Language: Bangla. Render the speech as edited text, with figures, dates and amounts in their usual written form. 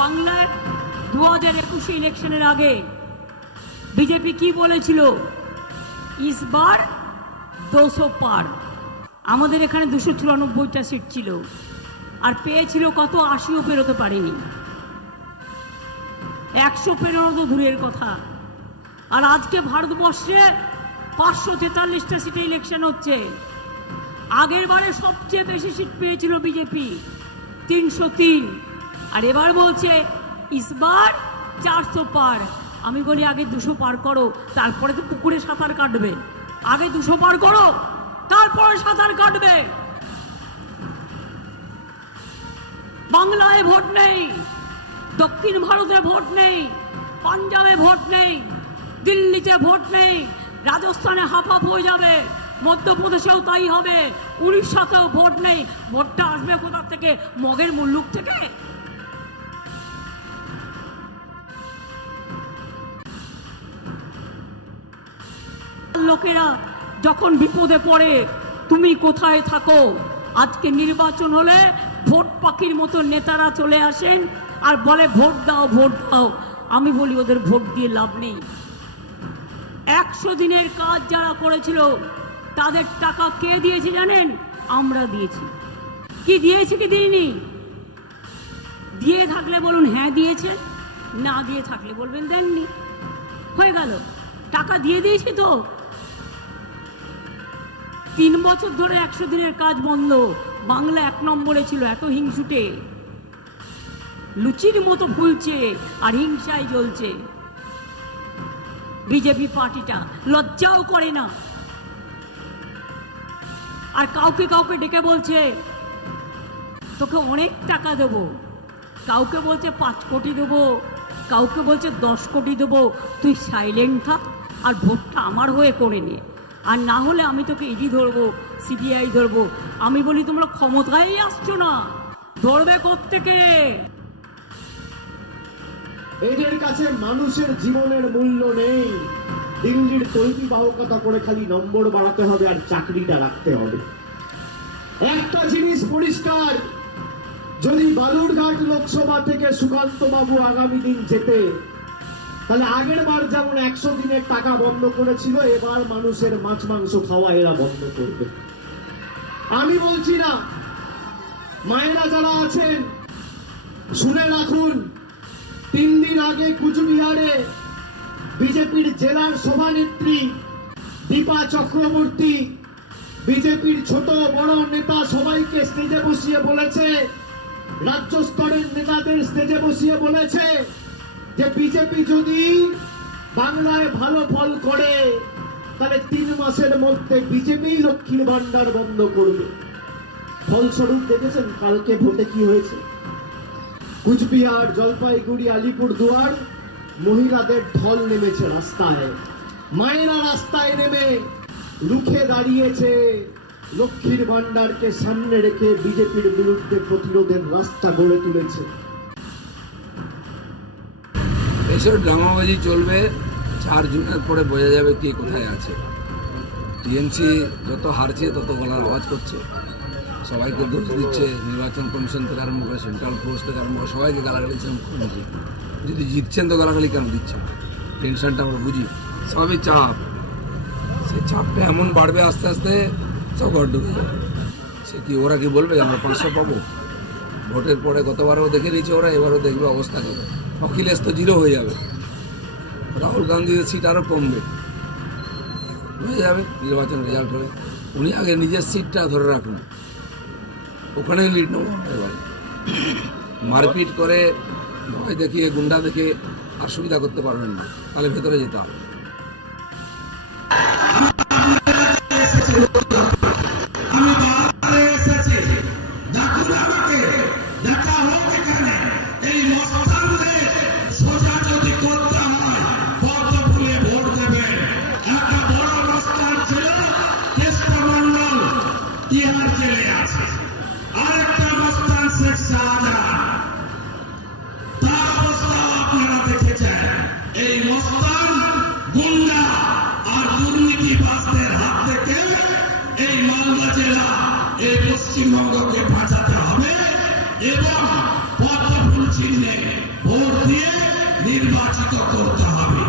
বাংলায় 2021 ইলেকশনের আগে বিজেপি কি বলেছিল? ইস বার 200 পার। আমাদের এখানে 294টা সিট ছিল, আর পেয়েছিল কত? 80ও পেরোতে পারেনি। 100 পেরোনো তো দূরের কথা। আর আজকে ভারতবর্ষে 543টা সিটে ইলেকশন হচ্ছে। আগের বারে সবচেয়ে বেশি সিট পেয়েছিল বিজেপি, 303। আর এবার বলছে ইসবার 400 পার। আমি বলি আগে 200 পার করো, তারপরে তো পুকুরে সাঁতার কাটবে। আগে 200 পার করো, তারপরে সাঁতার কাটবে। বাংলায় ভোট নেই, দক্ষিণ ভারতে ভোট নেই, পাঞ্জাবে ভোট নেই, দিল্লিতে ভোট নেই, রাজস্থানে হাফ হয়ে যাবে, মধ্যপ্রদেশেও তাই হবে, উড়িষ্যাতেও ভোট নেই। ভোটটা আসবে কোথা থেকে? মগের মুল্লুক থেকে। লোকেরা যখন বিপদে পড়ে তুমি কোথায় থাকো? আজকে নির্বাচন হলে ভোট পাখির মতো নেতারা চলে আসেন আর বলে ভোট দাও, ভোট দাও। আমি বলি ওদের ভোট দিয়ে লাভ নেই। 100 দিনের কাজ যারা করেছিল তাদের টাকা কে দিয়েছে জানেন? আমরা দিয়েছি। কি দিয়েছে কি দিইনি? দিয়ে থাকলে বলুন হ্যাঁ দিয়েছে, না দিয়ে থাকলে বলবেন দেননি। হয়ে গেল, টাকা দিয়ে দিয়েছি তো। 3 বছর ধরে 100 দিনের কাজ বন্ধ। বাংলা 1 নম্বরে ছিল, এত হিংসুটে লুচির মতো ফুলছে আর হিংসায় জ্বলছে। বিজেপি পার্টিটা লজ্জাও করে না। আর কাউকে কাউকে ডেকে বলছে তোকে অনেক টাকা দেব, কাউকে বলছে 5 কোটি দেবো, কাউকে বলছে 10 কোটি দেবো। তুই সাইলেন্ট থাক আর ভোটটা আমার হয়ে করে নে, আর না হলে আমি তোকে ইডি ধরবো, সিবিআই ধরবো। আমি বলি তোমরা ক্ষমতায় আসছো না, ধরবে কোত্থেকে? এদের কাছে মানুষের জীবনের মূল্য নেই। দিল্লির তৈরি বাহকতা করে খালি নম্বর বাড়াতে হবে আর চাকরিটা রাখতে হবে। একটা জিনিস পরিষ্কার, যদি বালুরঘাট লোকসভা থেকে সুকান্ত বাবু আগামী দিন যেতে, তাহলে আগের বার যেমন 100 দিনের টাকা বন্ধ করেছিল, এবার মানুষের মাছ মাংস খাওয়া এরা বন্ধ করবে। আমি বলছি না, মায়েরা যারা আছেন শুনে রাখুন, 3 দিন আগে কুচবিহারে বিজেপির জেলার সভানেত্রী দীপা চক্রবর্তী বিজেপির ছোট বড় নেতা সবাইকে স্টেজে বসিয়ে বলেছে, রাজ্য স্তরের নেতাদের স্টেজে বসিয়ে বলেছে যে বিজেপি যদি বাংলায় ভালো ফল করে তাহলে 3 মাসের মধ্যে বিজেপি লক্ষ্মীর ভান্ডার বন্ধ করবে। ফলস্বরূপ দেখেছেন কালকে ভোটে কি হয়েছে? কুচবিহার, জলপাইগুড়ি, আলিপুরদুয়ার মহিলাদের ঢল নেমেছে রাস্তায়। মায়েরা রাস্তায় নেমে রুখে দাঁড়িয়েছে, লক্ষ্মীর ভান্ডারকে সামনে রেখে বিজেপির বিরুদ্ধে প্রতিরোধের রাস্তা গড়ে তুলেছে। এইসব ড্রামাবাজি চলবে, 4 জুনের পরে বোঝা যাবে কে কোথায় আছে। টিএমসি যত হারছে তত গলার আওয়াজ করছে, সবাইকে দোষ দিচ্ছে, নির্বাচন কমিশন থেকে আরম্ভ করে সেন্ট্রাল ফোর্স থেকে আরম্ভ করে সবাইকে গালাগালি দিচ্ছে মুখ্যমন্ত্রী। যদি জিতছেন তো গালাগালি কেন দিচ্ছেন? টেনশনটা আমরা বুঝি, সবই চাপ। সেই চাপটা এমন বাড়বে আস্তে আস্তে সব ঘর ঢুকে যাবে। সে কি ওরা কি বলবে আমরা 500 পাবো? ভোটের পরে গতবারও দেখে নিয়েছে ওরা, এবারও দেখবে অবস্থা কি। অখিলেশ তো 0 হয়ে যাবে, রাহুল গান্ধীর সিট আরও কমবে, হয়ে যাবে নির্বাচন রেজাল্ট হলে। উনি আগে নিজের সিটটা ধরে রাখুন, ওখানেই লিড নেব এবারে। মারপিট করে ভয় দেখিয়ে গুন্ডা দেখে আর সুবিধা করতে পারবেন না, তাহলে ভেতরে যেতে হবে। পশ্চিমবঙ্গকে বাঁচাতে হবে এবং পদ্মফুল চিহ্নে দিয়ে নির্বাচিত করতে হবে।